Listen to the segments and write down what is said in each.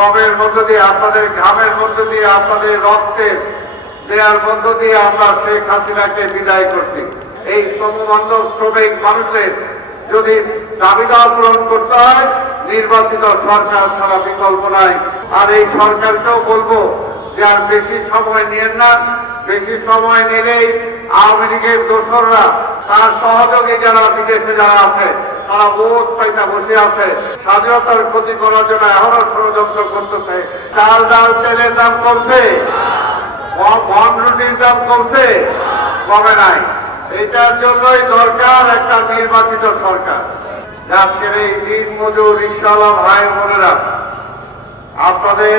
শ্রমের মধ্য দিয়ে, আপনাদের ঘামের মধ্য দিয়ে, আপনাদের রক্তের দেওয়ার মধ্য দিয়ে আমরা শেখ হাসিনাকে বিদায় করছি। এই শ্রমবান্ধব শ্রমিক মানুষের যদি দাবিদার পূরণ করতে হয়, নির্বাচিত সরকার ছাড়া বিকল্প নাই। আর এই সরকারকেও বলব যে আর বেশি সময় নিয়েন না। বেশি সময় নিলেই আওয়ামী লীগের দোসররা তার সহযোগী যারা, বিদেশে যারা আছে তারা ভোট পয়সা বসে আছে। স্বাধীনতার ক্ষতি করার জন্য এখনও ষড়যন্ত্র করতেছে। চাল, ডাল, তেলের দাম কমছে। বন রুটির দাম কমছে। কমে নাই। এটার জন্যই দরকার একটা নির্বাচিত সরকার। আজকের এই দিন মজুর রিক্সাওয়ালা ভাই বোনেরা, আপনাদের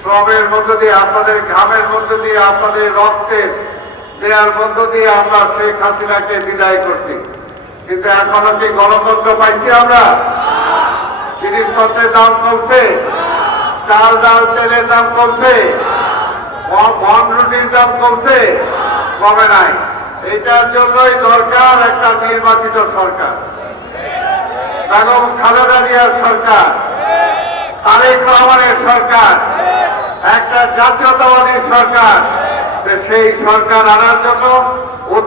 শ্রমের মধ্য দিয়ে, আপনাদের ঘামের মধ্য দিয়ে, আপনাদের রক্তের দেওয়ার মধ্য দিয়ে আমরা শেখ হাসিনাকে বিদায় করছি। কিন্তু এখনও কি গণতন্ত্র পাইছি আমরা? জিনিসপত্রের দাম কমছে। চাল, ডাল, তেলের দাম কমছে। বন রুটির দাম কমছে। কমে নাই। এটার জন্যই দরকার একটা নির্বাচিত সরকার। বেগম খালেদা জিয়ার সরকার। তারেক রহমানের সরকার। একটা জাতীয়তাবাদী সরকার। সেই সরকার আনার জন্য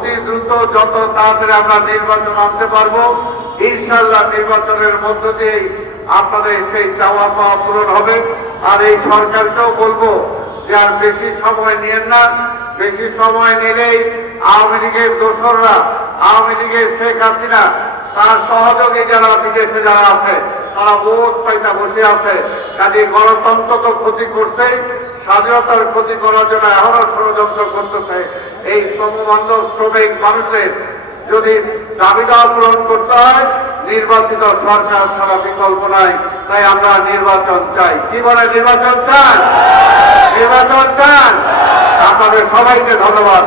অতি দ্রুত যত তাড়াতাড়ি আমরা নির্বাচন আনতে পারব ইনশাল্লাহ নির্বাচনের মধ্য দিয়ে আপনাদের সেই চাওয়া পাওয়া পূরণ হবে। আর এই সরকারকেও বলব যে আর বেশি সময় নিয়েন না। বেশি সময় নিলেই আওয়ামী লীগের দোসররা, আওয়ামী লীগের শেখ হাসিনা তার সহযোগী যারা বিদেশে যারা আছে, তারা ভোট পয়সা বসে আছে। কাজে গণতন্ত্র তো ক্ষতি করছে স্বাধীনতার ক্ষতি করার জন্য এখনও ষড়যন্ত্র করতেছে। এই শ্রমবান্ধব শ্রমিক মানুষের যদি দাবিদার পূরণ করতে হয়, নির্বাচিত সরকার ছাড়া বিকল্প নাই। তাই আমরা নির্বাচন চাই। কি বলে নির্বাচন চান? নির্বাচন চান। আপনাদের সবাইকে ধন্যবাদ।